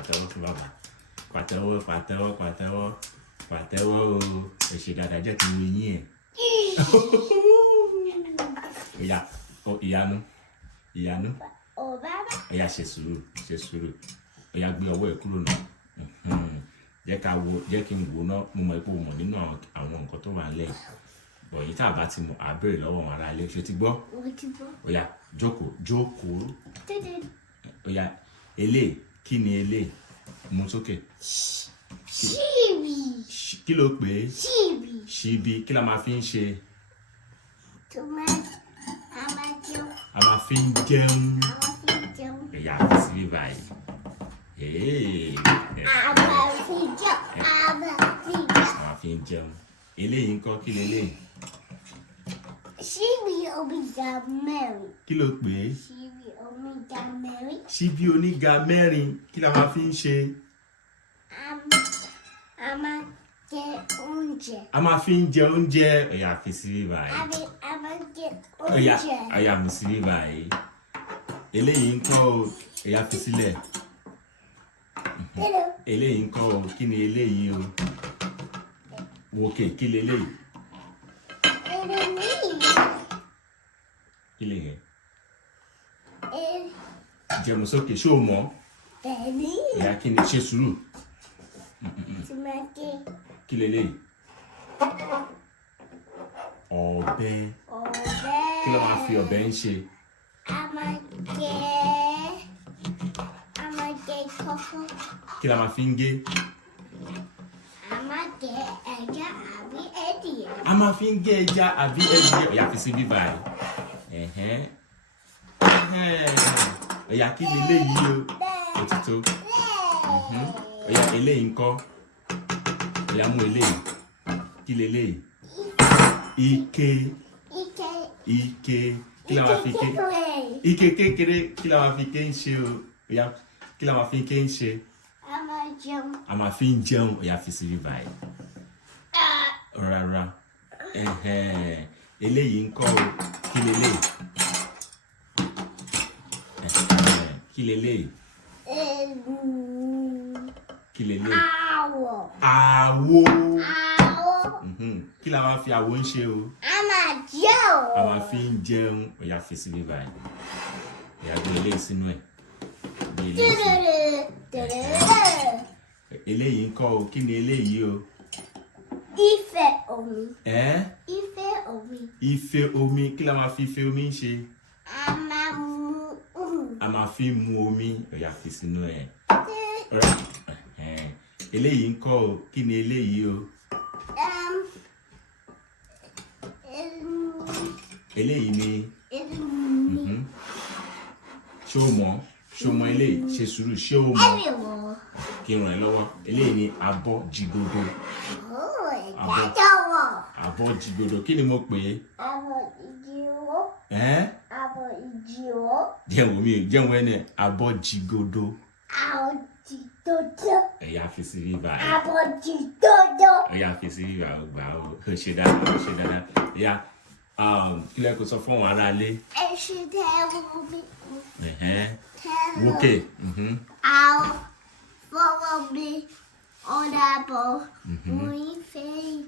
pàtẹ́wọ́ fún bàbá. Pàtẹ́wọ́ o. Ẹ ṣe dáadáa jẹ́ kí n wo eyín ẹ̀. Oya, Iyanu. Oya ṣe sùúrù. Oya gbé ọwọ́ ẹ̀ kúrò náà. Jẹ́ kí n wò náà, mo mọ̀ pé o mọ̀ nínú àwọn nǹkan tó wà nílẹ̀. Bọ̀ yìí tá a bá ti mọ̀, a béèrè lọ́wọ́ wọn ará ilé. Ṣé o ti gbọ́? Oya, jókòó. Oya, eléyìí, kí ni eléyìí? Mú sókè. Ṣíbí. Kí ló pè é? Ṣíbí. Ṣíbí, kí la máa fi ń ṣe? Tomato. A máa fi ń jẹun. Oya, fi sí bíbá yìí. A máa fi ń jẹun. Eléyìí ńkọ́, kí leléyìí? Ṣíbí oníga mẹ́rin. Kí ló pè é? Ṣíbí oníga mẹ́rin. Ṣíbí oníga mẹ́rin, kí la máa fi ń ṣe? A máa jẹ oúnjẹ. A máa fi ń jẹ oúnjẹ. Oya, fi sí bíbá yìí. A máa jẹ oúnjẹ. Oya, mi sí bíbá yìí. Eléyìí ńkọ́ o, oya fi sílẹ̀. Eléyìí ńkọ́ o, kí ni eléyìí o? Wòkè, kí leléyìí? Kí lè yẹn? Jẹun sókè, ṣé o mọ̀? Oya, kí ni? Ṣe sùúrù. Kí leléyìí? Ọ̀bẹ. Kí ló máa fi ọ̀bẹ ń ṣe? A máa jẹ kọ́kọ́. Kí la máa fi ń gé? A máa jẹ ẹja àbí ẹdìyẹ. A máa fi ń gé ẹja àbí ẹdìyẹ. Oya, fi sí bíbá yìí. Oya, kí leléyìí o? Òtítọ́. Oya, eléyìí ńkọ́? Oya, mú eléyìí. Kí leléyìí? Ike. Kí la máa fi ké? Ike kékeré, kí la máa fi ké ń ṣe o? Oya, kí la máa fi ké ń ṣe? A máa jẹun. A máa fi ń jẹun. Oya, fi sí bíbá yìí. Rárá. Eléyìí ńkọ́ o? Kí leléyìí? Kí leléyìí? Kí leléyìí? Àwo. Kí la máa fi àwo ń ṣe o? A máa jẹun. A máa fi ń jẹun. Oya, fi sí bíbá yìí. Oya, gbé eléyìí sínú ẹ̀. Eléyìí ńkọ́ o? Kí ni eléyìí o? Ife omi. Ife omi. Ife omi. Kí la máa fi ife omi ń ṣe? A máa mu A máa fi mu omi. Oya, fi sínú ẹ̀. Eléyìí ńkọ́ o? Kí ni eléyìí o? Eléyìí ni. Ṣé o mọ̀? Eléyìí? Ṣe sùúrù, ṣé o mọ̀? Kí n ràn ẹ́ lọ́wọ́. Eléyìí ni abọ́ jìgòdò. Abọ́ jìgòdò. Kí ni mo pè é? Abọ́ ìjìwó. Abọ́ ìjìwó. Jẹun ẹni abọ́ jìgòdò. Abọ́ jìgòdò. Oya, fi sí bíbá yìí. Abọ́ jìgòdò. Oya, fi sí bíbá gbà ó. Ṣe dáadáa. Oya, kí lẹ kó sọ fún àwọn ará ilé? Ẹ ṣe tẹ́wọ́ mi. Wòkè. I'll follow me on that ball. We face.